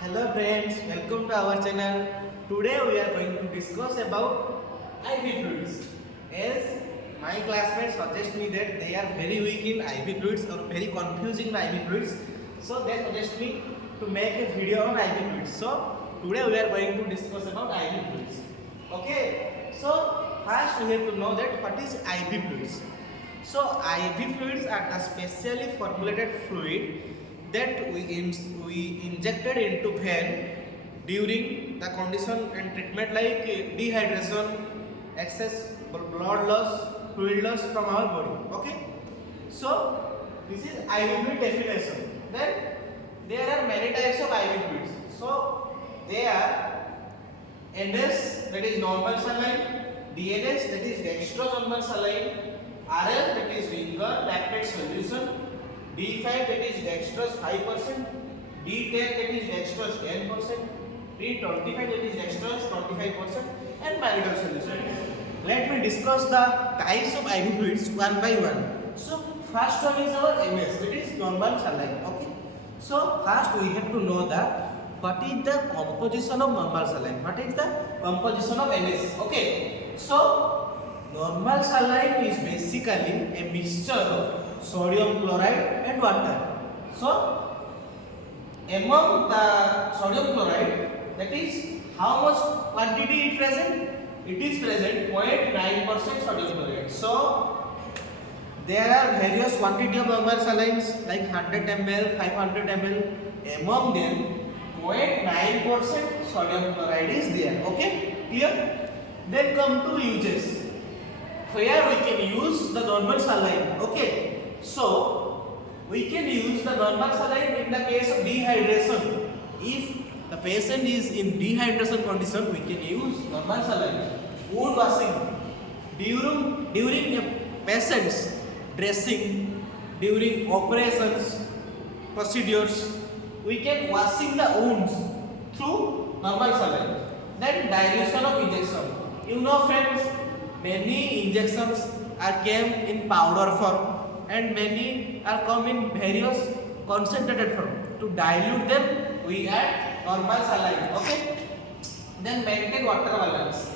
Hello friends, welcome to our channel. Today we are going to discuss about IV fluids. As my classmates suggest me that they are very weak in IV fluids or very confusing in IV fluids, so they suggest me to make a video on IV fluids. So today we are going to discuss about IV fluids. Okay. So first we have to know that what is IV fluids. So IV fluids are a specially formulated fluid that we injected into vein during the condition and treatment like dehydration, excess blood loss, fluid loss from our body. Okay. So this is IV fluid definition. Then there are many types of IV fluids. So they are NS, that is normal saline, DNS, that is dextrose-normal saline, RL, that is ringer lactate solution, D5, that is dextrose 5%, D10, that is dextrose 10%, D25, that is dextrose 25%, and pyridine solution. Let me discuss the types of IV fluids one by one. So first one is our MS, that is normal saline. Okay. So first we have to know what is the composition of normal saline? What is the composition of NS? Okay. So normal saline is basically a mixture of sodium chloride and water. So among the sodium chloride, that is how much quantity it present? It is present 0.9% sodium chloride. So there are various quantity of normal salines like 100 ml, 500 ml. Among them 0.9% sodium chloride is there. Okay, clear? Then come to uses. Where we can use the normal saline. Okay, so we can use the normal saline in the case of dehydration. If the patient is in dehydration condition, we can use normal saline. Wound washing during a patient's dressing, during operations procedures, we can washing the wounds through normal saline. Then dilution of injection. You know friends, many injections are came in powder form and many are come in various concentrated form. To dilute them, we add normal saline. Okay. Then maintain water balance.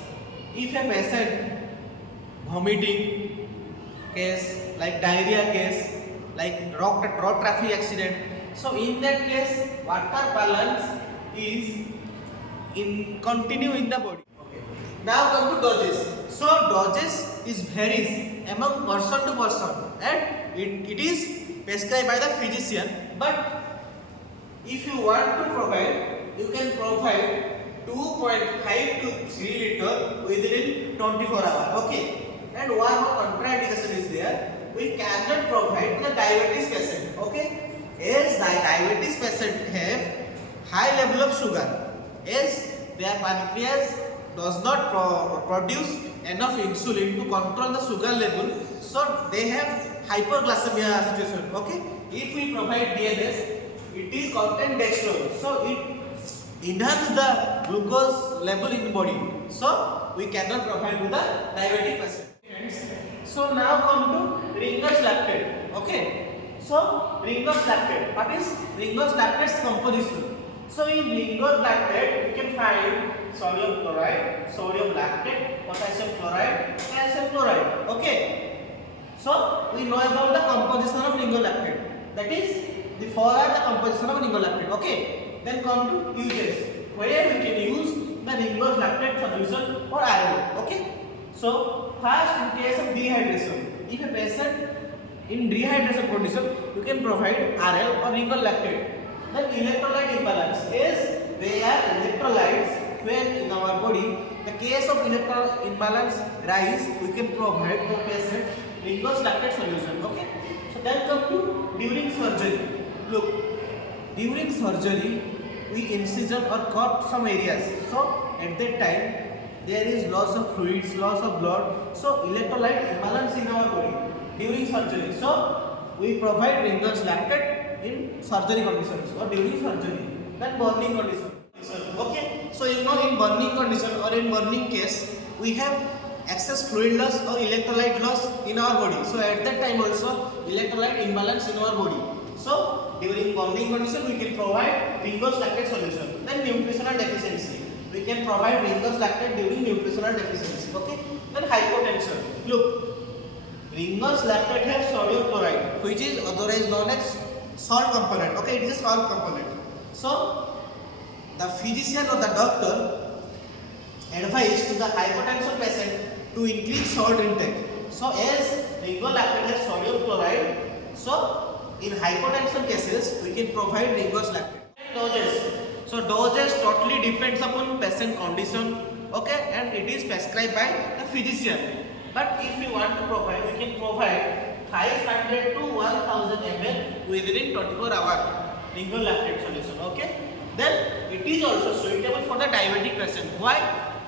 If a patient vomiting case, like diarrhea case, like road traffic accident, so in that case, water balance is in continue in the body. Okay. Now come to doses. So doses is varies among person to person and it is prescribed by the physician. But if you want to provide, you can provide 2.5 to 3 liter within 24 hours. Okay. And one more contraindication is there. We cannot provide the diabetes patient. Okay. As the diabetes patient have high level of sugar, as their pancreas does not produce enough insulin to control the sugar level, so they have hyperglycemia situation. Okay. If we provide DNS, it is contain dextrose, so it enhance the glucose level in the body. So we cannot provide to the diabetic patient. So now come to Ringer's lactate. Okay. So Ringer's lactate. What is Ringer's lactate's composition? So in Ringer's lactate, we can find sodium chloride, sodium lactate, potassium chloride, calcium chloride. Okay. So we know about the composition of Ringer's lactate. That is the four are the composition of Ringer's lactate. Okay. Then come to uses, where we can use the Ringer's lactate solution or RL. Okay. So first, in case of dehydration, if a patient in dehydration condition, you can provide RL or Ringer's lactate. Then electrolyte imbalance is they are electrolytes when in our body the case of electrolyte imbalance rise, we can provide for patient Ringer's lactate solution. Okay. So then come to during surgery. Look, during surgery we incision or cut some areas. So at that time there is loss of fluids, loss of blood. So electrolyte imbalance in our body during surgery. So we provide Ringer's lactate in surgery conditions or during surgery. Then burning condition. Okay. So you know in burning condition or in burning case we have excess fluid loss or electrolyte loss in our body. So at that time also electrolyte imbalance in our body. So during bonding condition we can provide Ringer's lactate solution. Then nutritional deficiency, we can provide Ringer's lactate during nutritional deficiency. Okay. Then hypotension. Look, Ringer's lactate has sodium chloride, which is otherwise known as salt component. Okay, it is a salt component. So the physician or the doctor advise to the hypertension patient to increase salt intake. So as Ringer's lactate has sodium chloride, so in hypertension cases we can provide Ringer's lactate. Doses. So doses totally depends upon patient condition. Okay, and it is prescribed by the physician. But if you want to provide, we can provide 500 to 1000 ml within 24 hours Ringer's lactate solution. Okay. Then it is also suitable for the diabetic patient. Why?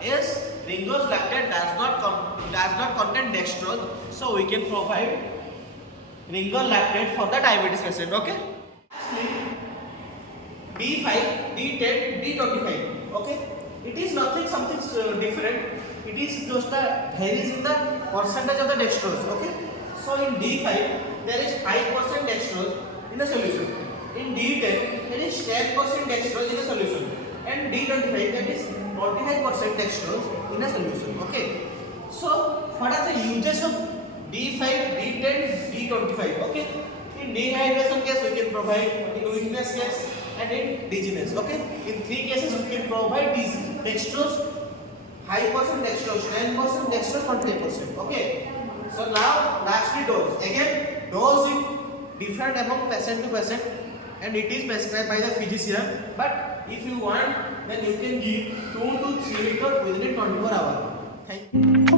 As Ringer's lactate does not contain dextrose, so we can provide Ringer's lactate for the diabetes patient. Okay. Lastly, D5, D10, D25. Okay. It is nothing something different. It is just the varies in the percentage of the dextrose. Okay. So in D5 there is 5% dextrose in the solution. In D10 there is 10% dextrose in the solution, and D25 that is 25% dextrose in a solution. Okay. So what are the uses of D5, D10, D25? Okay. In dehydration case we can provide, in weakness case and in dizziness. Okay. In three cases we can provide dextrose, 5% dextrose, 10% dextrose, 25%. Okay. So now lastly dose. Again dose is different among patient to patient, and it is prescribed by the physician. But if you want, then you can give 2 to 3 liters within 24 hours. Thank you.